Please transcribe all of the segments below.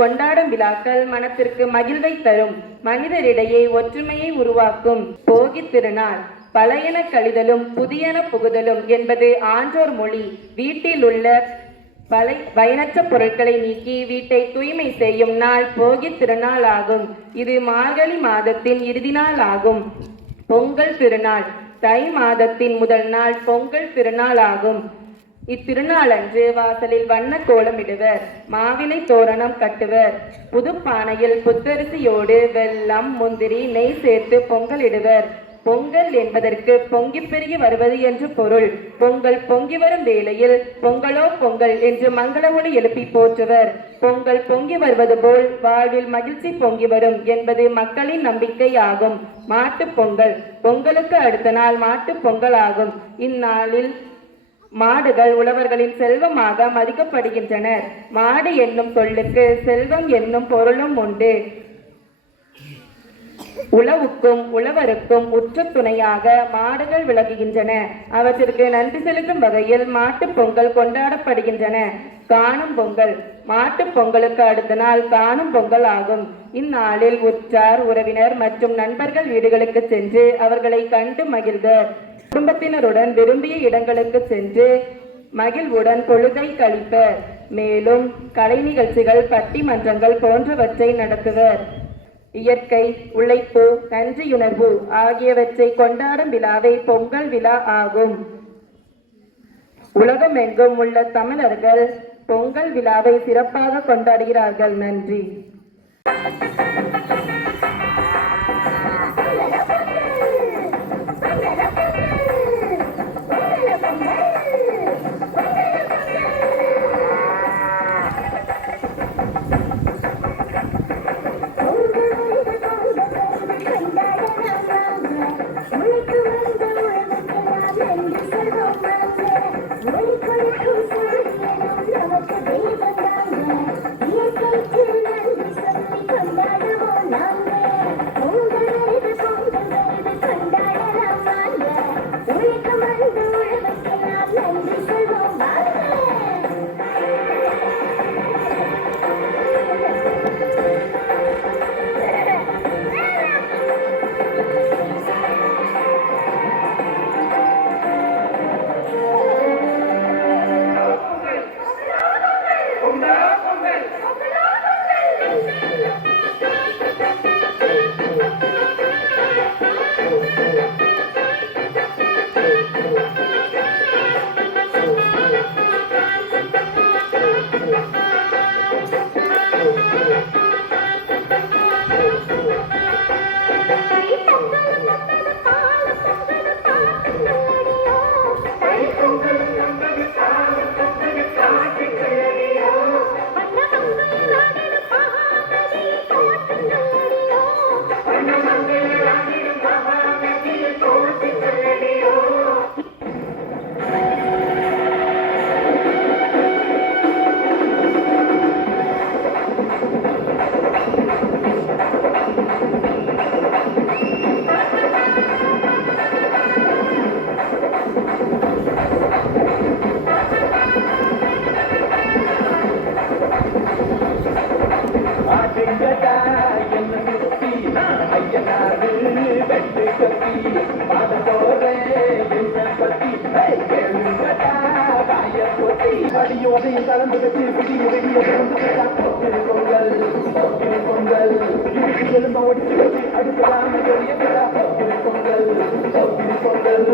கொண்டாடும் விழாக்கள் மனத்திற்கு மகிழ்வை தரும், மனிதரிடையே ஒற்றுமையை உருவாக்கும். போகித் திருநாள் பழையன கழிதலும் புதியன புகுதலும் என்பது ஆன்றோர் மொழி. வீட்டில் உள்ள பயனற்ற பொருட்களை நீக்கி வீட்டை தூய்மை செய்யும் நாள் போகித் திருநாள் ஆகும். இது மார்கழி மாதத்தின் இறுதி நாள் ஆகும். பொங்கல் திருநாள் தை மாதத்தின் முதல் நாள் பொங்கல் திருநாள் ஆகும். இத்திருநாளன்று வாசலில் வண்ண கோலமிடுவர், மாவிலை தோரணம் கட்டுவர், புதுப்பானையில் புத்தரிசியோடு வெல்லம் முந்திரி நெய் சேர்த்து பொங்கலிடுவர். பொங்கல் என்பதற்கு பொங்கி பெருகி வருவது என்று பொருள். பொங்கல் பொங்கி வரும் வேளையில் பொங்கலோ பொங்கல் என்று மங்கள ஒலி எழுப்பி போற்றுவர். பொங்கல் பொங்கி வருவது போல் வாழ்வில் மகிழ்ச்சி பொங்கி வரும் என்பது மக்களின் நம்பிக்கை ஆகும். மாட்டுப் பொங்கல் பொங்கலுக்கு அடுத்த நாள் மாட்டுப் பொங்கல் ஆகும். இந்நாளில் மாடுகள் உழவர்களின் செல்வமாக மதிக்கப்படுகின்றனர். மாடு என்னும் சொல்லுக்கு செல்வம் என்னும் பொருளும் உண்டு. உழவுக்கும் உழவருக்கும் உற்ற துணையாக மாடுகள் விளங்குகின்றன. அவற்றிற்கு நன்றி செலுத்தும் வகையில் மாட்டுப் பொங்கல் கொண்டாடப்படுகின்றன. காணும் பொங்கல் மாட்டுப் பொங்கலுக்கு அடுத்த நாள் காணும் பொங்கல் ஆகும். இந்நாளில் உற்றார் உறவினர் மற்றும் நண்பர்கள் வீடுகளுக்கு சென்று அவர்களை கண்டு மகிழ்வர். குடும்பத்தினருடன் விரும்பிய இடங்களுக்கு சென்று மகிழ்வுடன் பொழுதை கழிப்பர். மேலும் கலை நிகழ்ச்சிகள் பட்டிமன்றங்கள் போன்றவற்றை நடத்துவர். இயற்கை உழைப்பு நன்றியுணர்வு ஆகியவற்றை கொண்டாடும் விழாவை பொங்கல் விழா ஆகும். உலகமெங்கும் உள்ள தமிழர்கள் பொங்கல் விழாவை சிறப்பாக கொண்டாடுகிறார்கள். நன்றி. அடியோதையும் கலந்து வச்சு பொங்கல் பொங்கல் எலும்ப ஒடிச்சு வச்சு அடுக்கலாம் பொங்கல் பொங்கல்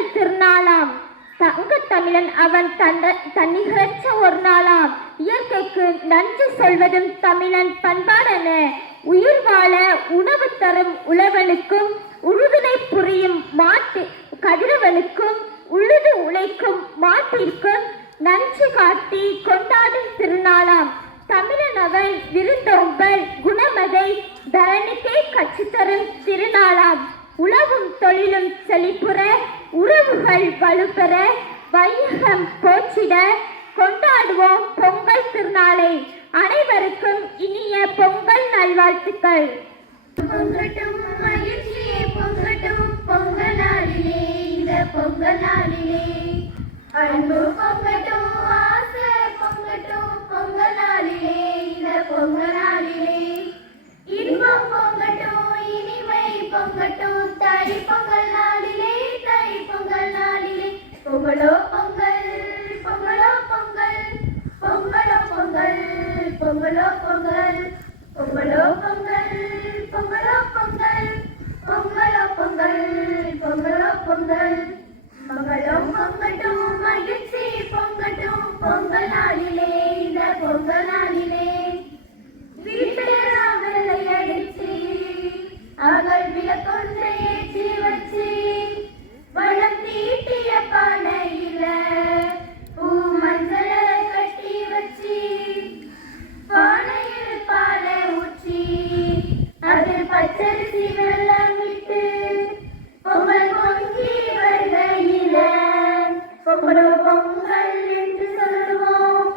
பொங்கல் திருநாளாம். தங்கத்தமிழன் அவன் தன்னிகரற்ற ஒரு நாளாம். இயற்கைக்கு நன்றி சொல்வதும் தமிழன் பண்பாடென. உயிர் வாழ உணவு தரும் உழவனுக்கும் உழுதுணை புரியும் கதிரவனுக்கும் உழுது உழைக்கும் மாட்டிற்கும் நன்றி காட்டி கொண்டாடும் திருநாளாம். தமிழன் அவன் விருந்தோம்பல் குணமதை தரணிக்கே கற்றுத்தரும் திருநாளாம். உழவும் தொழிலும் செழிப்புற உறவுகள் வலுப்பெற வையகம் போற்றிட கொண்டாடுவோம் பொங்கல் திருநாளை. அனைவருக்கும் இனிய பொங்கல் நல்வாழ்த்துக்கள். பொங்கட்டும் மகிழ்ச்சியே பொங்கட்டும் பொங்கல் நாளிலே, இந்த பொங்கல் நாளிலே அன்பு பொங்கட்டும் ஆசை பொங்கட்டும் பொங்கல் நாளிலே, இந்த பொங்கல் நாளிலே இன்பம் பொங்கட்டும் இனிமை பொங்கட்டும் தை பொங்கல் நாளிலே, தை பொங்கல் நாளிலே பொங்கலோ பொங்கல் பொங்கலோ பொங்கல் பொங்கலோ பொங்கல் பொங்கலோ பொங்கல் பொங்கலோ பொங்கல் பொங்கலோ பொங்கல் பொங்கலோ பொங்கல் பொங்கலோ பொங்கல் மங்களம் பொங்கட்டும் மகிழ்ச்சி பொங்கட்டும் பொங்கல் நாளிலே, இந்த பொங்கல் நாளிலே வீட்டெல்லாம் வெள்ளை அடிச்சு அகல் விளக்கொன்றை ஏற்றி வச்சு வளம் தீட்டிய பானையில பூ மஞ்சள கட்டி வச்சு பானையில் பாலை ஊற்றி அதில் பச்சரிசி வெள்ளம் விட்டு பொங்கல் பொங்கி வருகையில பொங்கலோ பொங்கல் என்று சொல்லுவோம்.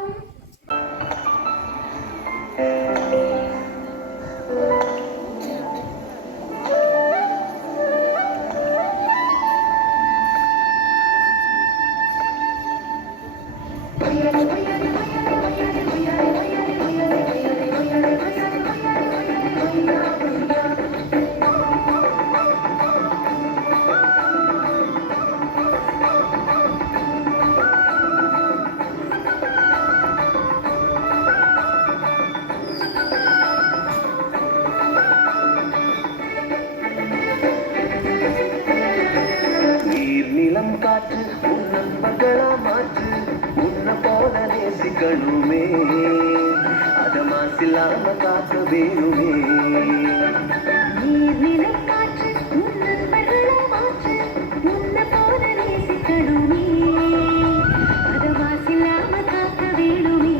நீலம் காற்று உன் நண்பர்களா மாற்று உன்னை போல நேசிக்கணுமே அத மாசில்லாம காக்க வேணுமே. நீர்நிலம் காற்று உன் நண்பர்களா மாற்று உன்னை போல நேசிக்கணுமே அத மாசில்லாம காக்க வேணுமே.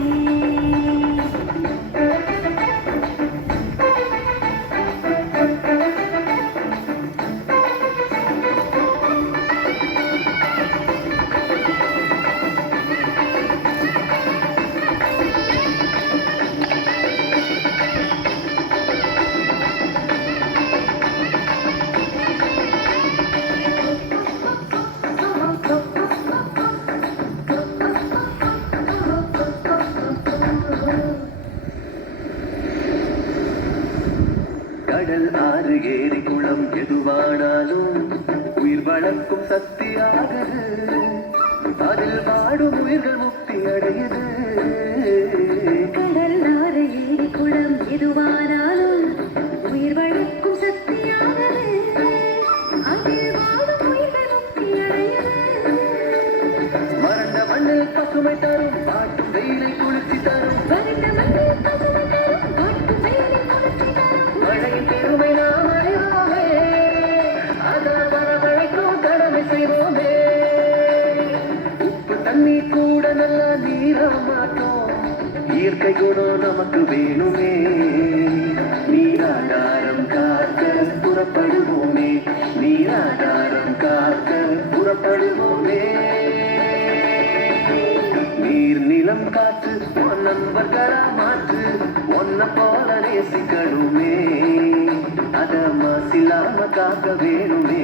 கடல் ஆறு ஏரி குளம் எதுவானாலும் உயிர் வளர்க்கும் சக்தியாகுது அதில் வாடும் உயிர்கள் முக்தி அடையுது. கடல் ஆறு ஏரி குளம் எதுவானாலும் உயிர் வளர்க்கும் சக்தியானது அதில் வாழும் உயிர்கள் முக்தி அடையுது. வறண்ட மண்ணில் பசுமை தரும் பாட்டும் வெயிலை குளிர்ச்சி தரும் வறண்ட மண்ணில் பசுமை தரும் காட்டும் வெயிலை குளிர்ச்சி தரும் மழையின் பெருமை நாம் அறிவோமே அதால் வரவழைக்கும் கடமை செய்வோமே. உப்பு தண்ணீர் கூட நல்ல நீரா மாற்றோம் இயற்கை குணம் நமக்கு வேணுமே. நீராதாரம் காக்க புறப்படுவோமே நீராதாரம் காக்க புறப்படுவோமே. நீர் நிலம் காற்று உன் நண்பர்களா மாற்று உன்னை போல நேசிக்கணுமே அத மாசில்லாம காக்க வேணுமே.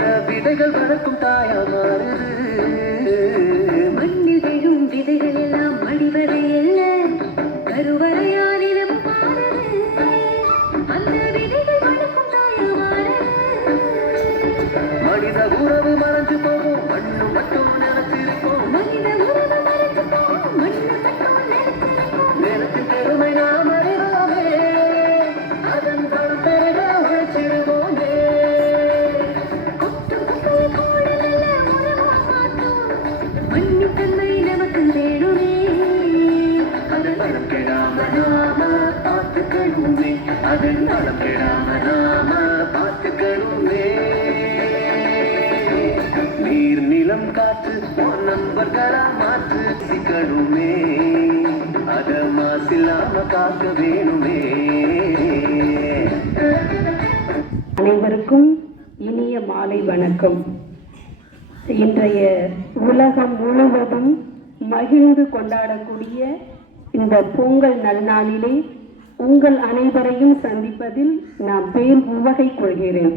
அந்த விதைகள் வளர்க்கும் தாயா மாறுது. மண்ணில் விழும் விதைகள் எல்லாம் மடிவதை அல்ல, கருவறையானிலும் மாறுது. அந்த விதைகள் வளர்க்கும் தாயமாறுது. மனித உறவு மறைஞ்சு போகும், மண்ணு மட்டும் நினைச்சிருப்போம். மனித உறவு மறைந்து போகும், மண்ணு மட்டும் நிலைத்திருக்கும். நிலத்தின் பெருமை நாம் அறிவோமே, அதன் பலம் பெருக உழைச்சிடுவோமே. கொட்டும் குப்பையை போல நல்ல உறவாக மாற்றும். மண்ணின் தன்மை நமக்கு வேணுமே. அதன் நலம் கெடாம நாம பார்த்துக்கணுமே, அதன் நலம் கெடாம நாம பார்த்துக்கணுமே. நீர் நிலம் காற்று நண்பர்களா மாற்று சிக்கணுமே, அத மாசில்லாம காக்க வேணுமே. அனைவருக்கும் இனிய மாலை வணக்கம். இன்றைய உலகம் முழுவதும் மகிழ்ந்து கொண்டாடக்கூடிய இந்த பொங்கல் நல்நாளிலே உங்கள் அனைவரையும் சந்திப்பதில் நான் பேர் உவகை கொள்கிறேன்.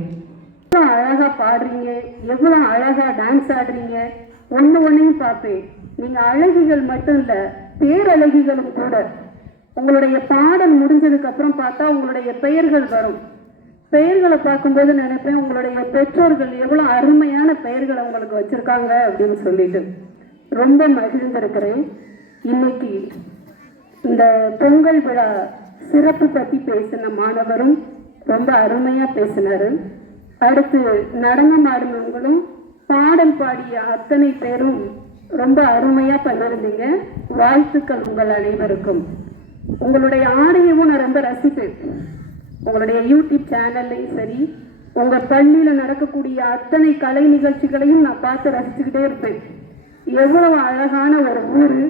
எவ்வளோ அழகா பாடுறீங்க, எவ்வளோ அழகா டான்ஸ் ஆடுறீங்க, ஒன்றையும் பார்ப்பேன். நீங்க அழகிகள் மட்டும் இல்ல, பேரழகிகளும் கூட. உங்களுடைய பாடல் முடிஞ்சதுக்கு அப்புறம் பார்த்தா உங்களுடைய பெயர்கள் வரும். பெயர்களை பார்க்கும்போது நினைப்பேன், உங்களுடைய பெற்றோர்கள் எவ்வளோ அருமையான பெயர்களை உங்களுக்கு வச்சிருக்காங்க அப்படின்னு சொல்லிட்டு ரொம்ப மகிழ்ந்திருக்கிறேன். இன்னைக்கு இந்த பொங்கல் விழா சிறப்பு பற்றி பேசின மாணவரும் ரொம்ப அருமையா பேசினாரு. அடுத்து நடனம் ஆடினவங்களும் பாடல் பாடிய அத்தனை பேரும் ரொம்ப அருமையா பண்ணிருந்தீங்க. வாழ்த்துக்கள் உங்கள் அனைவருக்கும். உங்களுடைய ஆடையவும் நான் ரொம்ப ரசிப்பேன். உங்களுடைய யூடியூப் சேனல்லையும் சரி, உங்க பள்ளியில நடக்கக்கூடிய அத்தனை கலை நிகழ்ச்சிகளையும் நான் பார்த்து ரசிச்சுக்கிட்டே இருப்பேன். எவ்வளவு அழகான ஒரு ஊரு,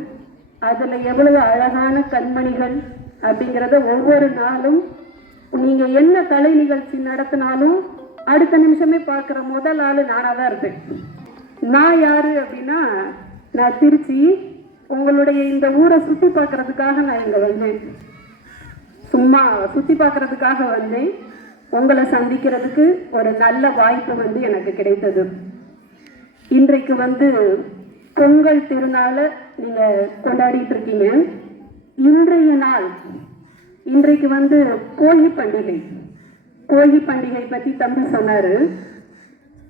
அதுல எவ்வளவு அழகான கண்மணிகள் அப்படிங்கிறத ஒவ்வொரு நாளும் நீங்க என்ன கலை நிகழ்ச்சி நடத்தினாலும் அடுத்த நிமிஷமே பார்க்குற முதல் ஆள் நானாக தான் இருப்பேன். நான் யாரு அப்படின்னா, நான் திருச்சி. உங்களுடைய இந்த ஊரை சுற்றி பார்க்கறதுக்காக நான் இங்கே வந்தேன். சும்மா சுற்றி பார்க்கறதுக்காக வந்தேன். உங்களை சந்திக்கிறதுக்கு ஒரு நல்ல வாய்ப்பு எனக்கு கிடைத்தது. இன்றைக்கு பொங்கல் திருநாளை நீங்கள் கொண்டாடிட்டு இருக்கீங்க. இன்றைய நாள் இன்றைக்கு போகி பண்டிகை. போகி பண்டிகை பற்றி தம்பி சொன்னார்.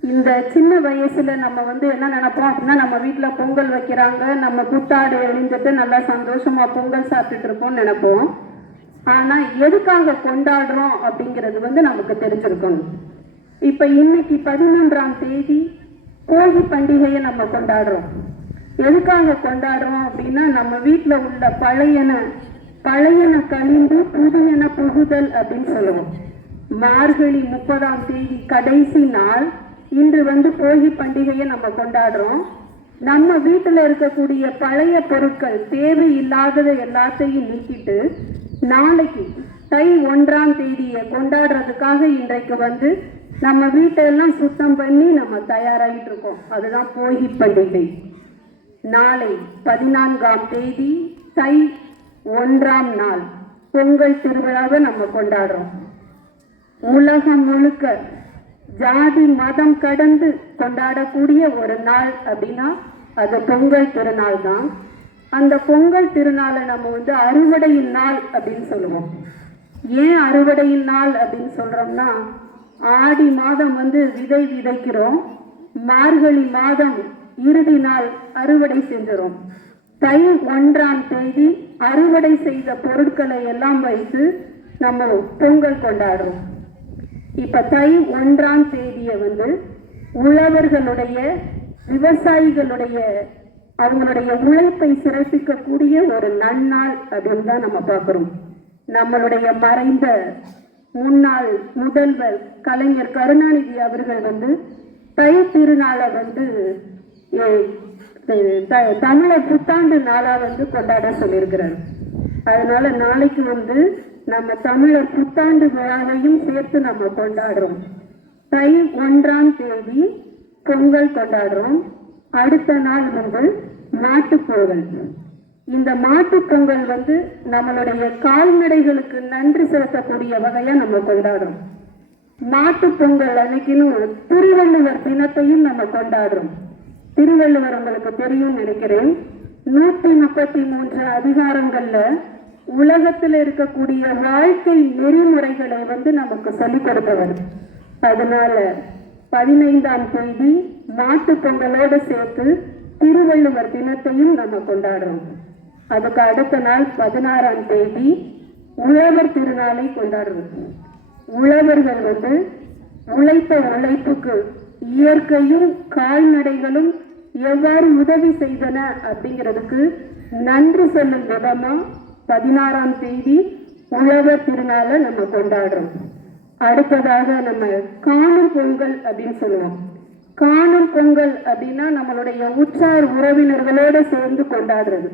இந்த சின்ன வயசுல நம்ம என்ன நினைப்போம் அப்படின்னா, நம்ம வீட்டில் பொங்கல் வைக்கிறாங்க, நம்ம புத்தாடை அணிஞ்சிட்டு நல்லா சந்தோஷமா பொங்கல் சாப்பிட்டுட்டு இருப்போம்னு நினைப்போம். ஆனால் எதுக்காக கொண்டாடுறோம் அப்படிங்கிறது நமக்கு தெரிஞ்சிருக்கணும். இப்போ இன்னைக்கு 13ஆம் தேதி போகி பண்டிகையை நம்ம கொண்டாடுறோம். எதுக்காக கொண்டாடுறோம் அப்படின்னா, நம்ம வீட்டில் உள்ள பழையன கழிந்து புதியன புகுதல் அப்படின்னு சொல்லுவோம். மார்கழி 30ஆம் தேதி கடைசி நாள் இன்று போகி பண்டிகையை நம்ம கொண்டாடுறோம். நம்ம வீட்டில் இருக்கக்கூடிய பழைய பொருட்கள் தேவையில்லாததை எல்லாத்தையும் நீக்கிட்டு நாளைக்கு தை 1ஆம் தேதியை கொண்டாடுறதுக்காக இன்றைக்கு நம்ம வீட்டெல்லாம் சுத்தம் பண்ணி நம்ம தயாராகிட்டு இருக்கோம். அதுதான் போகி பண்டிகை. நாளை 14ஆம் தேதி தை 1ஆம் நாள் பொங்கல் திருவிழாவை நம்ம கொண்டாடுறோம். உலகம் முழுக்க ஜாதி மதம் கடந்து கொண்டாடக்கூடிய ஒரு நாள் அப்படின்னா அது பொங்கல் திருநாள் தான். அந்த பொங்கல் திருநாளை நம்ம அறுவடையின் நாள் அப்படின்னு சொல்லுவோம். ஏன் அறுவடையின் நாள் அப்படின்னு சொல்றோம்னா, ஆடி மாதம் விதை விதைக்கிறோம், மார்கழி மாதம் இறுதி நாள் அறுவடை செஞ்சிடும். தை 1ஆம் தேதி அறுவடை செய்த பொருட்களை எல்லாம் வைத்து நம்ம பொங்கல் கொண்டாடுறோம். இப்ப தை 1ஆம் தேதியை உழவர்களுடைய விவசாயிகளுடைய அவங்களுடைய உழைப்பை சிறப்பிக்கக்கூடிய ஒரு நன்னாள் அப்படின்னு தான் நம்ம பார்க்கிறோம். நம்மளுடைய மறைந்த முன்னாள் முதல்வர் கலைஞர் கருணாநிதி அவர்கள் தை திருநாளை தமிழர் புத்தாண்டு நாளா கொண்டாட சொல்லியிருக்கிறார். அதனால நாளைக்கு நம்ம தமிழர் புத்தாண்டு விழாவையும் சேர்த்து நம்ம கொண்டாடுறோம். தை 1ஆம் தேதி பொங்கல் கொண்டாடுறோம். அடுத்த நாள் மாட்டுப்பொங்கல். இந்த மாட்டுப்பொங்கல் நம்மளுடைய கால்நடைகளுக்கு நன்றி செலுத்தக்கூடிய வகையா நம்ம கொண்டாடுறோம். மாட்டுப் பொங்கல் அன்னைக்குன்னு திருவள்ளுவர் தினத்தையும் நம்ம கொண்டாடுறோம். திருவள்ளுவர் உங்களுக்கு தெரியும் நினைக்கிறேன். 133 அதிகாரங்கள்ல உலகத்துல இருக்கக்கூடிய வாழ்க்கை நெறிமுறைகளை நமக்கு சொல்லிக் கொடுத்தவர். அதனால 15ஆம் தேதி மாட்டுப் பொங்கலோடு சேர்த்து திருவள்ளுவர் தினத்தையும் நம்ம கொண்டாடுறோம். அதுக்கு அடுத்த நாள் 16ஆம் தேதி உழவர் திருநாளை கொண்டாடுறோம். உழவர்கள் உழைத்த உழைப்புக்கு இயற்கையும் கால்நடைகளும் எவ்வாறு உதவி செய்தன அப்படிங்கிறதுக்கு நன்றி சொல்லும் விதமா 16ஆம் தேதி உழவர் திருநாளை நம்ம கொண்டாடுறோம். அடுத்ததாக நம்ம காணும் பொங்கல் அப்படின்னு சொல்லுவோம். காணும் பொங்கல் அப்படின்னா நம்மளுடைய உற்றார் உறவினர்களோட சேர்ந்து கொண்டாடுறது.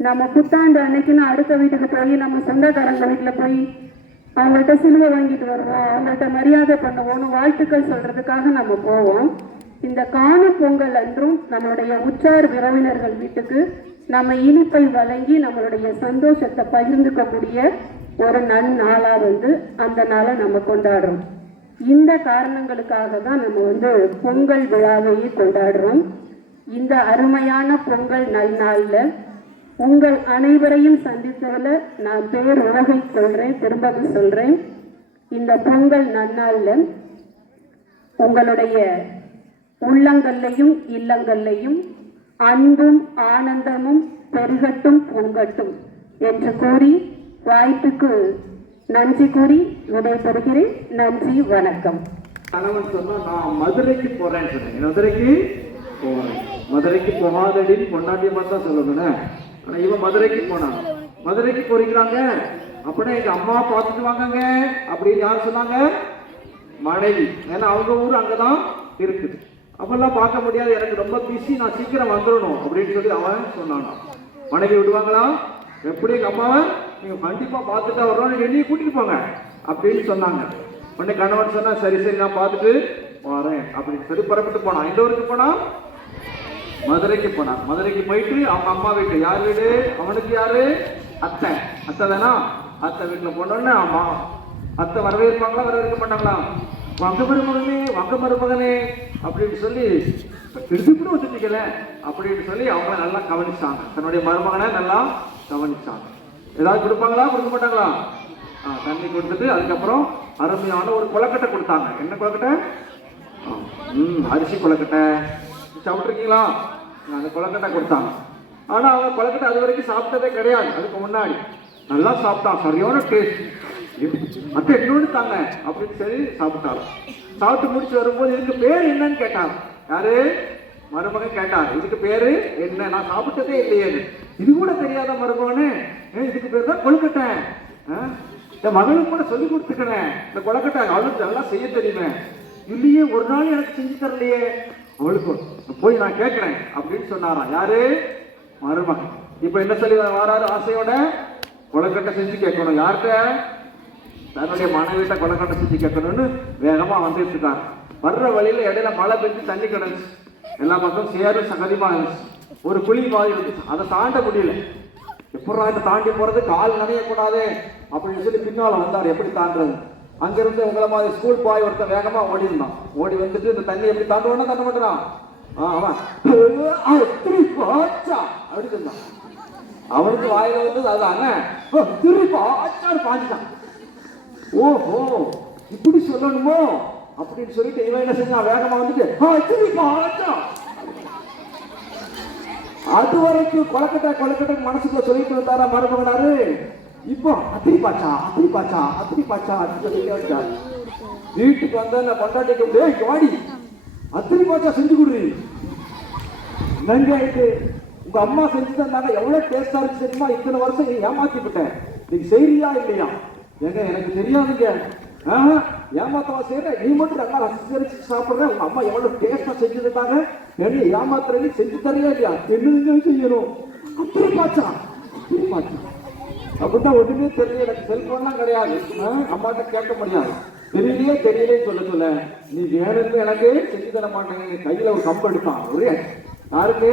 நம்ம புத்தாண்டு அன்னைக்குன்னு அடுத்த வீட்டுக்கு போய் நம்ம சொந்தக்காரங்க வீட்டில் போய் அவங்கள்ட்ட சிலுவை வாங்கிட்டு வருவோம், அவங்கள்ட்ட மரியாதை பண்ணுவோம்னு வாழ்த்துக்கள் சொல்றதுக்காக நம்ம போவோம். இந்த காணும் பொங்கல் அன்றும் நம்மளுடைய உற்றார் உறவினர்கள் வீட்டுக்கு நம்ம இனிப்பை வழங்கி நம்மளுடைய சந்தோஷத்தை பகிர்ந்துக்கக்கூடிய ஒரு நன்னாளா அந்த நாளை நம்ம கொண்டாடுறோம். இந்த காரணங்களுக்காக தான் நம்ம பொங்கல் விழாவையே கொண்டாடுறோம். இந்த அருமையான பொங்கல் நல்நாள்ல உங்கள் அனைவரையும் சந்தித்ததில் நான் பேர் உலகை சொல்றேன், திரும்பவும் சொல்றேன். இந்த பொங்கல் நன்னாள்ல உங்களுடைய உள்ளங்கள்லையும் இல்லங்கள்லையும் அன்பும் ஆனந்தமும் பெருகட்டும் பொங்கட்டும் என்று கூறி வாய்ப்புக்கு நன்றி கூறி விடைபெறுகிறேன். நன்றி, வணக்கம். கணவன் சொன்னா நான் மதுரைக்கு போறேன்னு சொன்னேன். மதுரைக்கு போறேன், மதுரைக்கு போகாதடின்னு பொண்டாட்டியமா தான் சொல்லணும்னே. ஆனா இவன் மதுரைக்கு போனான். மதுரைக்கு போறீங்களாங்க அப்படின்னா எங்க அம்மா பார்த்துட்டு வாங்கங்க அப்படின்னு யார் சொன்னாங்க? மனைவி. ஏன்னா அவங்க ஊர் அங்கதான் இருக்குது. அப்பெல்லாம் பார்க்க முடியாது, எனக்கு ரொம்ப பிஸி, நான் சீக்கிரம் வந்துடணும் அப்படின்னு சொல்லி அவன் சொன்னானா. மனைவி விடுவாங்களா? எப்படி எங்க அம்மாவை நீங்க கண்டிப்பா பார்த்துட்டா வர்றோம், நீங்க என்னையும் கூட்டிட்டு போங்க அப்படின்னு சொன்னாங்க. உடனே கணவன் சொன்னா சரி சரி நான் பார்த்துட்டு வரேன் அப்படின்னு சொல்லி புறப்பட்டு போனான். எந்த ஊருக்கு போனா? மதுரைக்கு போனான். மதுரைக்கு போயிட்டு அவங்க அம்மா வீட்டு, யார் வீடு? அவனுக்கு யாரு? அத்தை. அத்தை தானா? அத்தை வீட்டுல போனோன்னு அம்மா அத்தை வரவேற்பாங்களா வரவேற்க மாட்டாங்களா? வங்க மருமகனே வங்க மருமகனே அப்படின்னு சொல்லி எடுத்துக்கிட்டு வச்சுக்கல அப்படின்னு சொல்லி அவங்க நல்லா கவனிச்சாங்க. தன்னுடைய மருமகனை நல்லா கவனிச்சாங்க. ஏதாவது கொடுப்பாங்களா கொடுக்க மாட்டாங்களா? தண்ணி கொடுத்துட்டு அதுக்கப்புறம் அருமையான ஒரு கொலக்கட்டை கொடுத்தாங்க. என்ன கொலக்கட்டை? அரிசி கொலக்கட்டை. சாப்பிட்ருக்கீங்களா? அந்த கொலக்கட்டை கொடுத்தாங்க. ஆனா அவன் கொலக்கட்டை அது வரைக்கும் சாப்பிட்டதே கிடையாது. அதுக்கு முன்னாடி நல்லா சாப்பிட்டான், சரியான டேஸ்ட். அத்தை இன்னொன்று தாங்க அப்படின்னு சொல்லி சாப்பிட்டாரு. சாப்பிட்டு முடிச்சு வரும்போது இதுக்கு பேர் என்னன்னு கேட்டாங்க. யாரு? மருமகன் கேட்டார், இதுக்கு பேரு என்ன? நான் சாப்பிட்டதே இல்லையே, இது கூட தெரியாத மருமகனே, இதுக்கு பேர் தான் கொழுக்கட்டை. என் மகனுக்கு கூட சொல்லி கொடுத்துக்கிறேன், இந்த கொழுக்கட்டை அவளுக்கு நல்லா செய்ய தெரியுமே. இல்லையே, ஒரு நாள் எனக்கு செஞ்சு தரலையே, அவளுக்கு போய் நான் கேட்கிறேன் அப்படின்னு சொன்னாராம். யாரு? மருமகன். இப்ப என்ன சொல்லி வராரு? ஆசையோட கொழுக்கட்டை செஞ்சு கேட்கணும். யார்கிட்ட? தன்னுடைய மனைவிட்ட கொழுக்கட்டை செஞ்சு கேட்கணும்னு வேகமா வந்துட்டு இருக்காங்க. வர்ற வழியில இடையில மழை பெஞ்சு தண்ணி கிடந்துச்சு. எல்லா பக்கம் சேரும் சகதிமா இருந்துச்சு. ஒரு குழி மாதிரி இருந்துச்சு. அதை தாண்ட முடியல. எப்படா இதை தாண்டி போறது, கால் நனையக்கூடாது அப்படின்னு சொல்லி பின்னால வந்தார். எப்படி தாண்டுறது? அங்கிருந்து உங்களை மாதிரி ஸ்கூல் பாய் ஒருத்தன் வேகமா ஓடி இருந்தான். ஓடி வந்துட்டு இந்த தண்ணி எப்படி தாண்டுவானா தாண்ட மாட்டான். அவன் அப்படி இருந்தான். அவனுக்கு வாயில வந்து அதாங்க திருப்பாச்சான்னு பாஞ்சிட்டான். ஓஹோ, இப்படி சொல்லணுமோ அப்படின்னு சொல்லிட்டு இவன் என்ன செஞ்சான்? வேகமா வந்துட்டு அது வரைக்கும் கொலக்கட்டை கொலக்கட்டை மனசுக்குள்ள சொல்லிட்டு வந்தாரா மருமகனாரு. இப்போ அத்திரி பாச்சா அத்திரி பாச்சா அத்திரி பாச்சா அப்படின்னு வீட்டுக்கு வந்த பொண்டாட்டிக்கு வாடி அத்திரி பாச்சா செஞ்சு கொடுறீ. நன்றி ஆயிட்டு. உங்க அம்மா செஞ்சு தந்தாங்க, எவ்வளவு டேஸ்டா இருக்கு தெரியுமா? இத்தனை வருஷம் நீ ஏமாத்தி விட்டேன், நீங்க செய்யறியா இல்லையா? ஏங்க எனக்கு தெரியாதுங்க. ஏமாத்தவா செய்யற, நீ மட்டும் நல்லா ரசிச்சு சாப்பிடுற. உங்க அம்மா எவ்வளவு டேஸ்டா செஞ்சு தந்தாங்க, என்ன ஏமாத்துற, நீ செஞ்சு தரியா இல்லையா? என்ன செய்யணும்? அப்படி பாச்சா அப்படி பாச்சா அப்படின்னா ஒண்ணுமே தெரியல. எனக்கு செல்போன்லாம் கிடையாது, அம்மாட்ட கேட்க முடியாது. தெரியலையே தெரியலேன்னு சொல்ல நீ வேணும்னு எனக்கு செஞ்சு தர மாட்டேங்க. கையில ஒரு கம்பு எடுத்தான். ஒரு யாருக்கு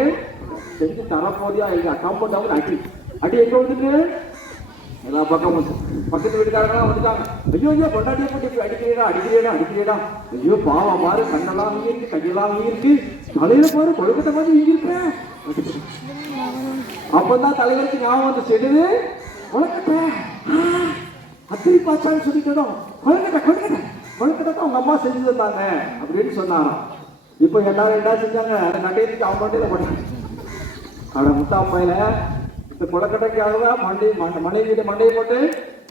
செஞ்சு தரப்போதியா இல்லையா? கம்பு அடி அடி எங்க வந்துட்டு எல்லா பக்கமும் பக்கத்து வீட்டுக்காரங்களாம் வந்துட்டாங்க. ஐயோ ஐயோ பொண்டாட்டியை போட்டு இப்படி அடிக்கிறேடா. ஐயோ பாவம் பாரு, கண்ணெல்லாம் வீங்கிருக்கு, கையெல்லாம் வீங்கிருக்கு, தலையில பாரு கொழுக்கட்டை மாதிரி வீங்கிருக்கேன். அப்பதான் தலைவருக்கு ஞாபகம் வந்து செடுது, கொழுக்கட்டை அத்திரி பாச்சான்னு சொல்லிட்டோம். கொழுக்கட்டை தான் உங்க அம்மா செஞ்சு தந்தாங்க அப்படின்னு சொன்னாராம். இப்போ எல்லாரும் என்ன செஞ்சாங்க, நட்டையத்துக்கு அவன் மண்டையில போட்டாங்க. அவட முட்டா பையில இந்த கொலக்கட்டைக்காக தான் மண்டையை போட்டு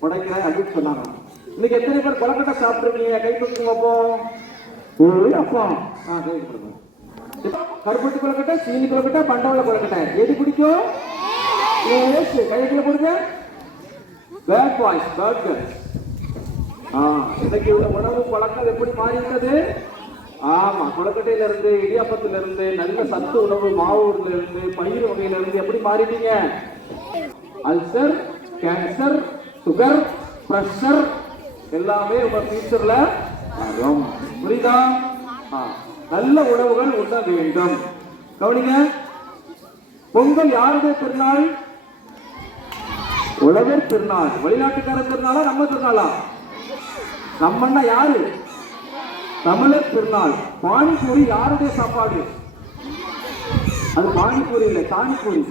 உடைக்கிறேன் அப்படின்னு சொன்னாங்க. இன்னைக்கு எத்தனை பேர் கொலக்கட்டை சாப்பிட்டுருக்கீங்க? கை கொடுக்குங்க அப்போ. அப்பா கை கொடுங்க. கருப்பட்டி கொலக்கட்டை, சீனி கொலக்கட்டை, பண்டவள கொலக்கட்டை எது பிடிக்கும்? கையெழுத்துல போடுங்க. Bad boys, bad girls. இன்னைக்கு உள்ள உணவு பழக்கம் எப்படி மாறிவிட்டது? ஆமா, கொலக்கட்டையில இருந்து, இடியாப்பத்துல இருந்து, நல்ல சத்து உணவு மாவுல இருந்து, பயிர் வகையில இருந்து எப்படி மாறிட்டீங்க? அல்சர், கேன்சர், சுகர், பிரஷர் எல்லாமே உங்க ஃபியூச்சர்ல வரும். புரியுதா? நல்ல உணவுகள் உண்ண வேண்டும். கவனிங்க, பொங்கல் யாருடைய திருநாள்? உழவர் திருநாள். வெளிநாட்டுக்கார திருநாளா நம்ம திருநாளா? நம்மன்னா யாரு? தமிழர் திருநாள். பானிபூரி யாருடைய சாப்பாடு? அது பானிபூரி இல்லை, தானிபூரி.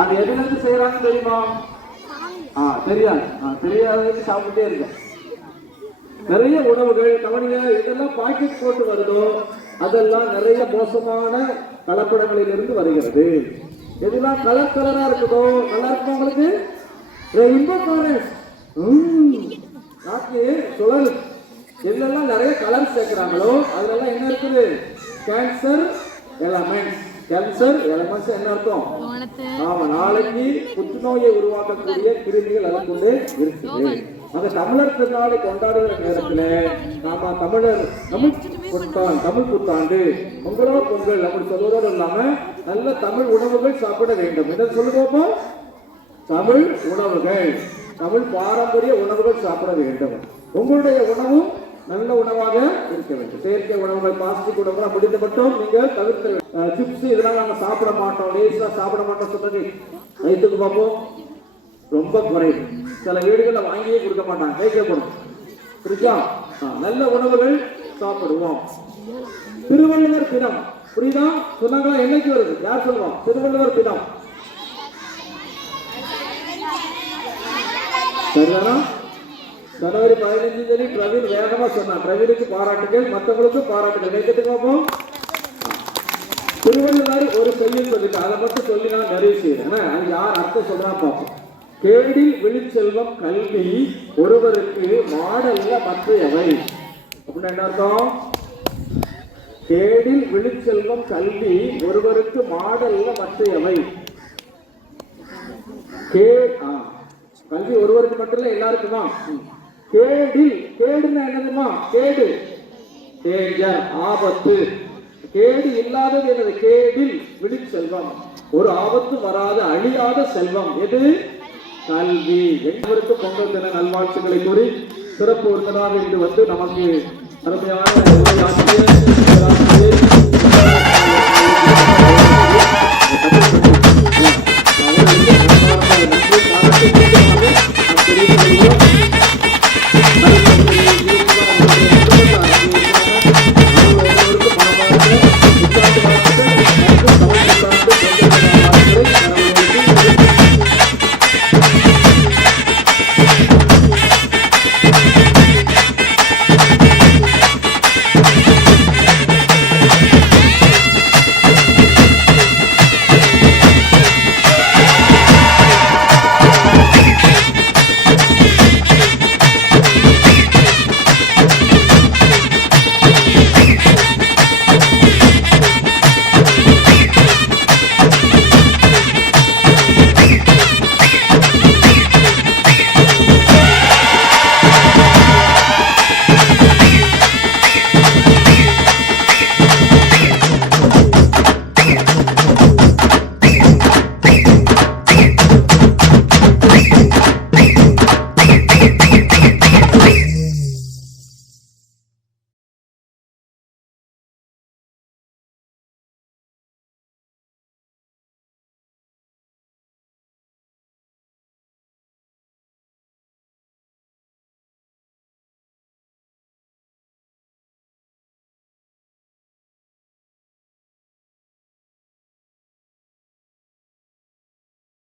அது எதுல இருந்து செய்யறாங்க தெரியுமா? தெரியாது. தெரியாததுக்கு சாப்பிட்டே இருக்க. நிறைய உணவுகள் கவனிங்க, இதெல்லாம் பாக்கெட் போட்டு வருதோ அதெல்லாம் நிறைய மோசமான கலப்படங்களில் இருந்து வருகிறது. எதெல்லாம் கலரா இருக்குதோ, நல்லா இருக்கும் உங்களுக்கு ரெயின்போ கலர்ஸ், நாக்கு சுழல், எல்லாம் நிறைய கலர் சேர்க்கிறாங்களோ அதுல என்ன இருக்குது? Cancer elements. கேன்சர் எலமெண்ட்ஸ் என்ன அர்த்தம்? ஆமா, நாளைக்கு புற்றுநோயை உருவாக்கக்கூடிய கிருமிகள் அதை கொண்டு இருக்குது. அந்த தமிழர் திருநாளை கொண்டாடுகிற நேரத்துல நாம தமிழ் புத்தாண்டு, பொங்கலோ பொங்கல் அப்படி சொல்வதோடு இல்லாம நல்ல தமிழ் உணவுகள் சாப்பிட வேண்டும். என்ன சொல்லுவோமோ? தமிழ் உணவுகள், தமிழ் பாரம்பரிய உணவுகள் சாப்பிட வேண்டும். உங்களுடைய உணவும் நல்ல உணவாக இருக்க வேண்டும். செயற்கை உணவுகள், பிளாஸ்டிக் உணவுகள் முடிந்த மட்டும் நீங்க தவிர்த்து. சிப்ஸ் இதெல்லாம் நாங்க சாப்பிட மாட்டோம், லேசா சாப்பிட மாட்டோம் சொல்றது வயிற்றுக்கு பார்ப்போம் ரொம்ப குறைவு. சில வீடுகள்ல வாங்கியே கொடுக்க மாட்டாங்க, கேட்கப்படும். புரியுதா? நல்ல உணவுகள் சாப்பிடுவோம். திருவள்ளுவர் தினம் புரியுதா? சொன்னாங்களா? என்னைக்கு வருது? யார் சொல்லுவோம்? திருவள்ளுவர் தினம் சரிதானா? ஜனவரி 15 பிரவீன் வேகமா சொன்னான். பிரவீனுக்கு பாராட்டுகள், மற்றவங்களுக்கு பாராட்டுகள். கேட்கறதுக்கு பார்ப்போம். திருவள்ளுவர் ஒரு செய்யுள் சொல்லிட்டு அதை மட்டும் சொல்லி நான் நிறைவு செய்யறேன். அது யார் அர்த்தம் சொல்றான் பார்ப்போம். கேடில் விழிச்செல்வம் கல்வி ஒருவருக்கு மாடல்ல மற்றையவை. அப்படின்னா என்ன அர்த்தம்? கேடில் விழிச்செல்வம் கல்வி ஒருவருக்கு மாடல்ல மற்றையவை. கல்வி ஒருவருக்கு மட்டும் இல்ல, எல்லாருக்குமா? கேடில், கேடுன்னா என்னதுமா? கேடு, டேஞ்சர், ஆபத்து. கேடு இல்லாதது என்னது? கேடில் விழிச்செல்வம், ஒரு ஆபத்து வராத அழியாத செல்வம் எது? கல்வி. எங்களுக்கு பொங்கல் தின நல்வாழ்த்துக்களை கூறி சிறப்பு விருந்தினராக இன்று வந்து நமக்கு அருமையான